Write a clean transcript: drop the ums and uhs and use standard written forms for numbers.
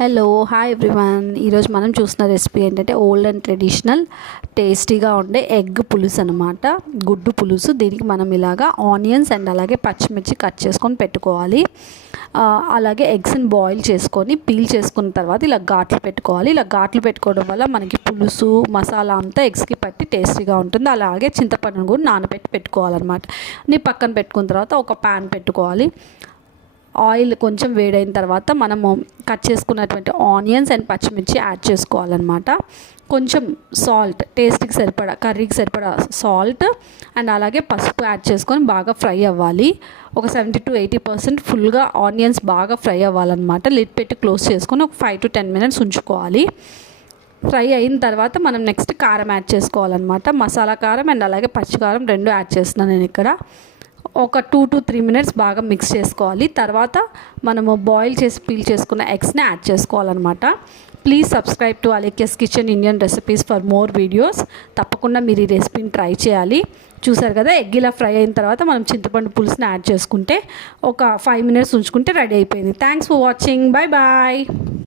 Hello hi everyone. ఈరోజు మనం చూసిన రెసిపీ ఏంటంటే ఓల్డ్ అండ్ ట్రెడిషనల్ టేస్టీగా ఉండే ఎగ్ పులుసు అనమాట, గుడ్డు పులుసు. దీనికి మనం ఇలాగా ఆనియన్స్ అండ్ అలాగే పచ్చిమిర్చి కట్ చేసుకొని పెట్టుకోవాలి. అలాగే ఎగ్స్ని బాయిల్ చేసుకొని పీల్ చేసుకున్న తర్వాత ఇలా ఘాట్లు పెట్టుకోవాలి. ఇలా ఘాట్లు పెట్టుకోవడం వల్ల మనకి పులుసు మసాలా అంతా ఎగ్స్కి పట్టి టేస్టీగా ఉంటుంది. అలాగే చింతపండును కూడా నానబెట్టి పెట్టుకోవాలన్నమాట. నీ పక్కన పెట్టుకున్న తర్వాత ఒక ప్యాన్ పెట్టుకోవాలి. ఆయిల్ కొంచెం వేడైన తర్వాత మనము కట్ చేసుకున్నటువంటి ఆనియన్స్ అండ్ పచ్చిమిర్చి యాడ్ చేసుకోవాలన్నమాట. కొంచెం సాల్ట్, టేస్ట్కి సరిపడా, కర్రీకి సరిపడా సాల్ట్ అండ్ అలాగే పసుపు యాడ్ చేసుకొని బాగా ఫ్రై అవ్వాలి. ఒక 70 to 80% ఫుల్గా ఆనియన్స్ బాగా ఫ్రై అవ్వాలన్నమాట. లిడ్ పెట్టి క్లోజ్ చేసుకొని ఒక 5 to 10 minutes ఉంచుకోవాలి. ఫ్రై అయిన తర్వాత మనం నెక్స్ట్ కారం యాడ్ చేసుకోవాలన్నమాట. మసాలా కారం అండ్ అలాగే పచ్చికారం రెండు యాడ్ చేస్తున్నాను నేను ఇక్కడ. ఒక 2 to 3 minutes బాగా మిక్స్ చేసుకోవాలి. తర్వాత మనము బాయిల్ చేసి పీల్ చేసుకున్న ఎగ్స్ని యాడ్ చేసుకోవాలన్నమాట. Please subscribe to Alekhya's kitchen Indian recipes for more videos. తప్పకుండా మీరు ఈ రెసిపీని ట్రై చేయాలి. చూసారు కదా, ఎగ్ ఇలా ఫ్రై అయిన తర్వాత మనం చింతపండు పులుసుని యాడ్ చేసుకుంటే ఒక 5 minutes ఉంచుకుంటే రెడీ అయిపోయింది. Thanks for watching. Bye bye.